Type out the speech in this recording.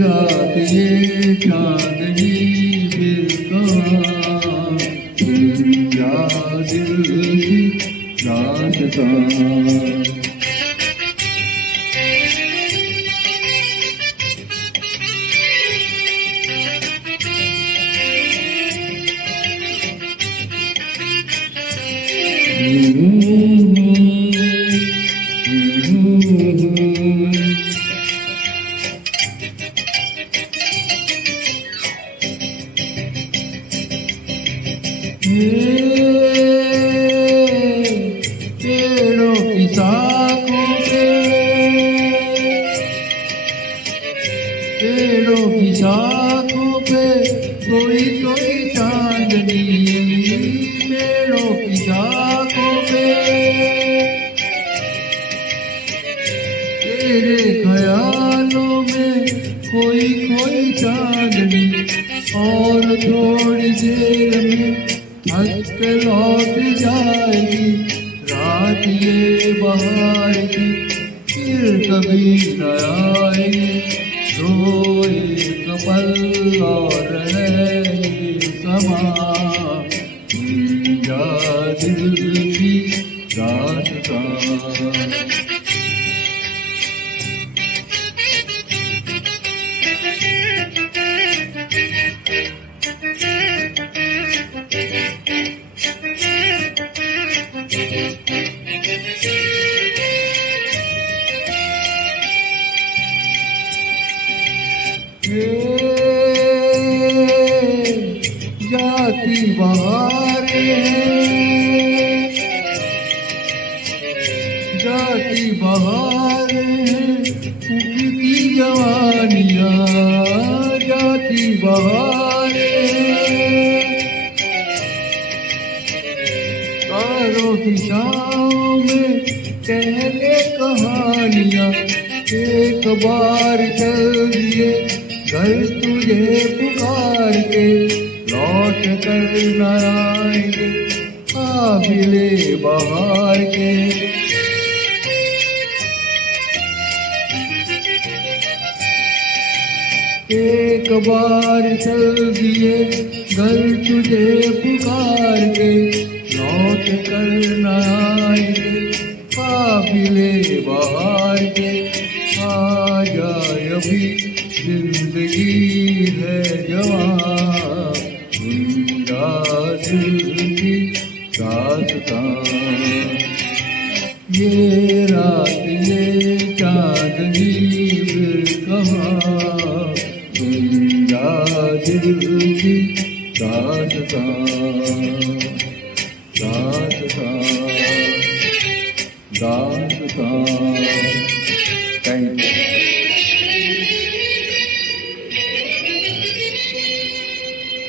रात ये चांदनी फिर कहाँ क्या दिल की रास्ता पेड़ों की शाखों पे पेड़ों की शाखों पे सोई सोई चांदनी पेड़ों की शाखों पे तेरे ख्यालों में कोई कोई चांदनी और थोड़ी देर में थक के लौट जाएगी रात ये बहार की फिर कभी न आएगी तो एक पल और है ये समा जा दिल की दास्तां जाती बहारें जाती बहारें उगती जवानियाँ जाती बहारें तारों की छाँव में कहले कहानियाँ एक बार चल दिए घर तुझे पुकार के लौट कर न आएंगे काबिले बहार के एक बार चल दिए घर तुझे पुकार के लौट कर न आएंगे काबिले बहार के आ जाए अभी जिंदगी है जवान दिल की दास्तां ये रात ये चांदनी फिर कहाँ दिल की दास्तां दास्तां दास्तां